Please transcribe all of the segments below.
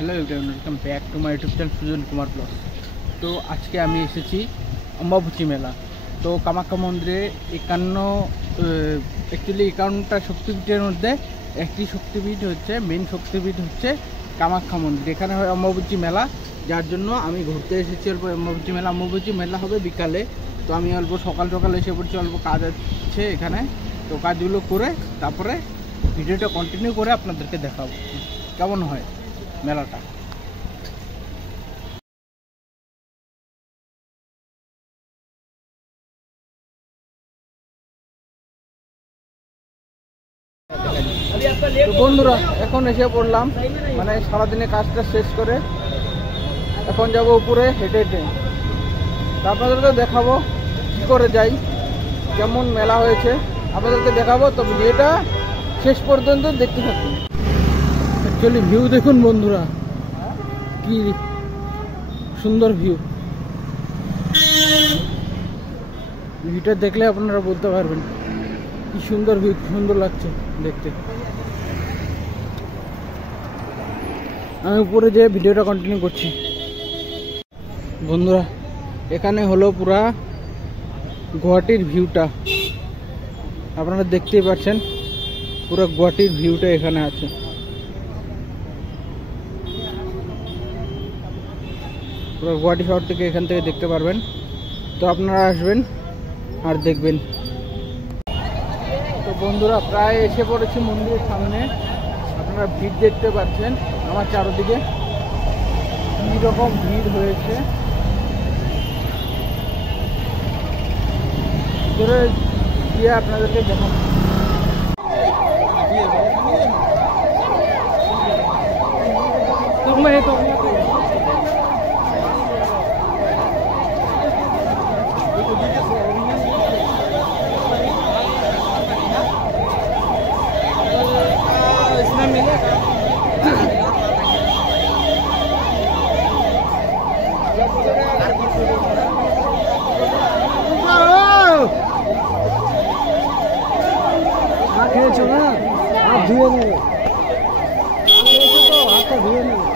Hello everyone, welcome back to my YouTube channel Sujan Kumar blog. तो आज के आमी एसेছি অম্বাবুচি মেলা। তো কামাখ্যা মন্দিরে 51টা শক্তিপীঠের মধ্যে একটি শক্তিপীঠ হচ্ছে মেন শক্তিপীঠ হচ্ছে কামাখ্যা মন্দির। এখানে হয় অম্বাবুচি মেলা, যার জন্য আমি ঘুরতে এসেছি অল্প। অম্বাবুচি মেলা হবে বিকালে, তো আমি অল্প সকাল সকাল এসে পড়ছি, অল্প কাজ আছে এখানে। তো কাজগুলো করে তারপরে ভিডিওটা কন্টিনিউ করে আপনাদেরকে দেখাবো কেমন হয় মেলাটা। তো বন্ধুরা, এখন এসে পড়লাম, মানে সারাদিনে কাজটা শেষ করে এখন যাব উপরে হেঁটে হেঁটে। তো আপনাদেরকে দেখাবো কী করে যাই, কেমন মেলা হয়েছে আপনাদেরকে দেখাবো। তো ভিডিওটা শেষ পর্যন্ত দেখতে থাকুন। অ্যাকচুয়ালি ভিউ দেখুন বন্ধুরা, কি সুন্দর ভিউ। ভিউটা দেখলে আপনারা বলতে পারবেন কি সুন্দর ভিউ, সুন্দর লাগছে দেখতে। আমি উপরে যে ভিডিওটা কন্টিনিউ করছি। বন্ধুরা, এখানে হলো পুরা গুয়াহাটির ভিউটা, আপনারা দেখতেই পাচ্ছেন পুরো গুয়াহাটির ভিউটা এখানে আছে। পুরো গুয়াহাটি শহর থেকে এখান থেকে দেখতে পারবেন। তো আপনারা আসবেন আর দেখবেন। তো বন্ধুরা, প্রায় এসে পড়েছি মন্দিরের সামনে। আপনারা ভিড় দেখতে পাচ্ছেন আমার চারদিকে কি রকম ভিড় হয়েছে। ভিতরে গিয়ে আপনাদেরকে দেখাবো। খেয়েছো না, হাত ধুয়ে নেবে, তো হাতটা ধুয়ে নেবে।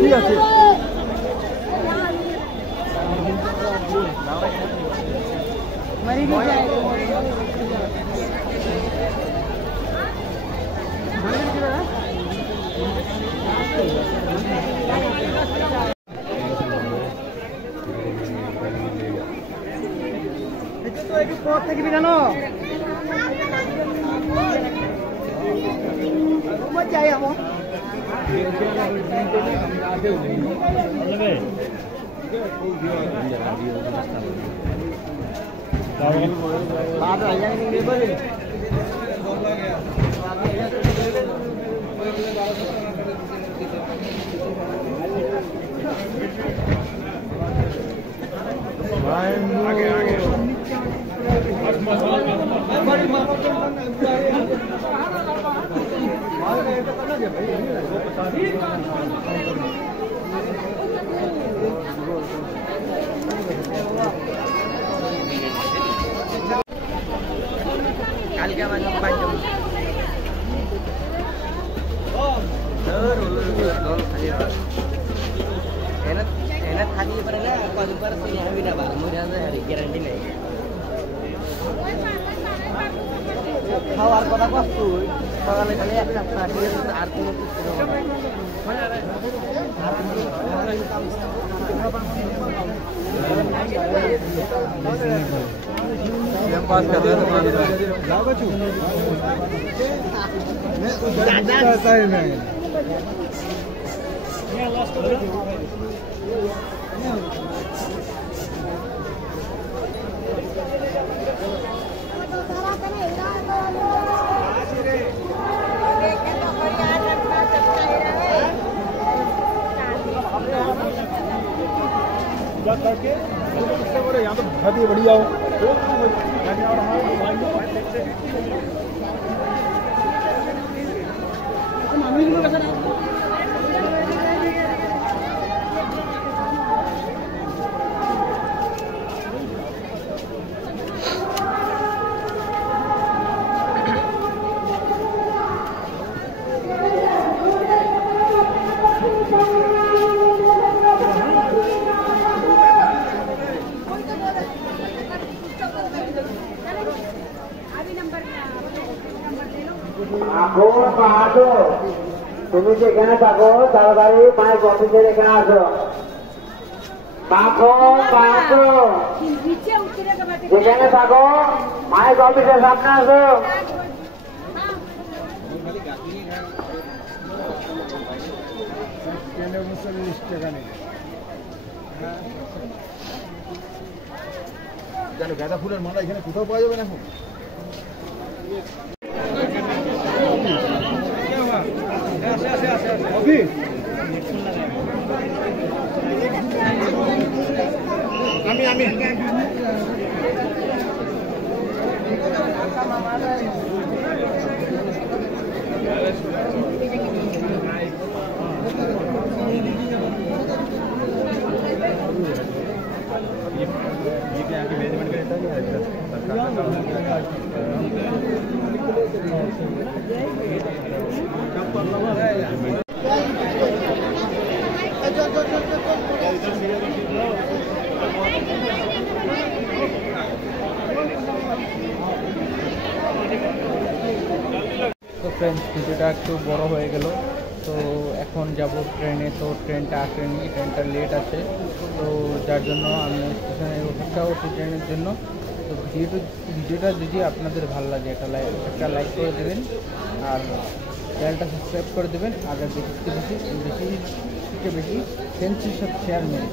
কি আছে একটু পর থেকে জানো যাই আমার খাওয়ার কথা কষ্ট সকালে খালি একটা আর কোনো करके यहाँ तो बहुत ही बढ़िया हो। আসো, তুমি যেখানে থাকো তাড়াতাড়ি মায়ের অফিসের এখানে আসো। যেখানে থাকো মায়ের অফিসের সামনে আসো। কেন গাঁদা ফুলের মালা এখানে কোথাও পাওয়া যাবে না এখন? আমি তো ফ্রেন্ডস, ভিডিওটা একটু বড় হয়ে গেল। তো এখন যাব ট্রেনে, তো ট্রেনটা আসেনি, ট্রেনটা লেট আছে, তো যার জন্য আমি স্টেশনে অপেক্ষা করছি ট্রেনের জন্য। তো ভিডিওটা যদি আপনাদের ভালো লাগে একটা লাইক করে দেবেন, আর চ্যানেলটা সাবস্ক্রাইব করে দেবেন, আর বেশি থেকে বেশি ফ্রেন্ডসের সাথে শেয়ার নিয়ে